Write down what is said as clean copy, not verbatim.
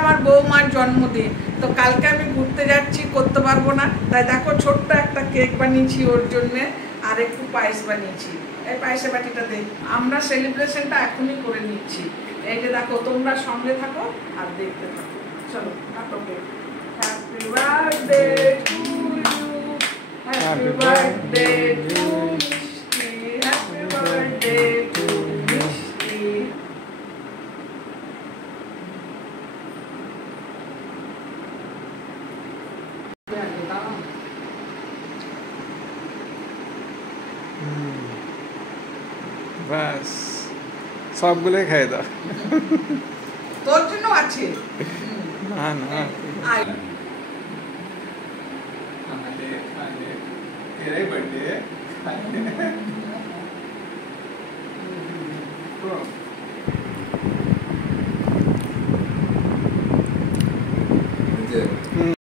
আমার বৌমার জন্মদিন, তো কালকে আমি ঘুরতে যাচ্ছি, করতে পারবো না, তাই দেখো ছোট্ট একটা কেক বানিয়েছি ওর জন্যে, আর একটু পায়েস বানিয়েছি। এই পায়েসের বাটিটা দেখ, আমরা সেলিব্রেশনটা এখনই করে নিচ্ছি। এই যে দেখো, তোমরা সঙ্গে থাকো আর দেখতে থাকো। চলো কাটো cake. Happy birthday to you, happy birthday to Mishti, happy birthday to Mishti. ব্যাস সবগুলোই খাই দাও। তোর জন্য আছে না না, तेरा ही बर्थडे है।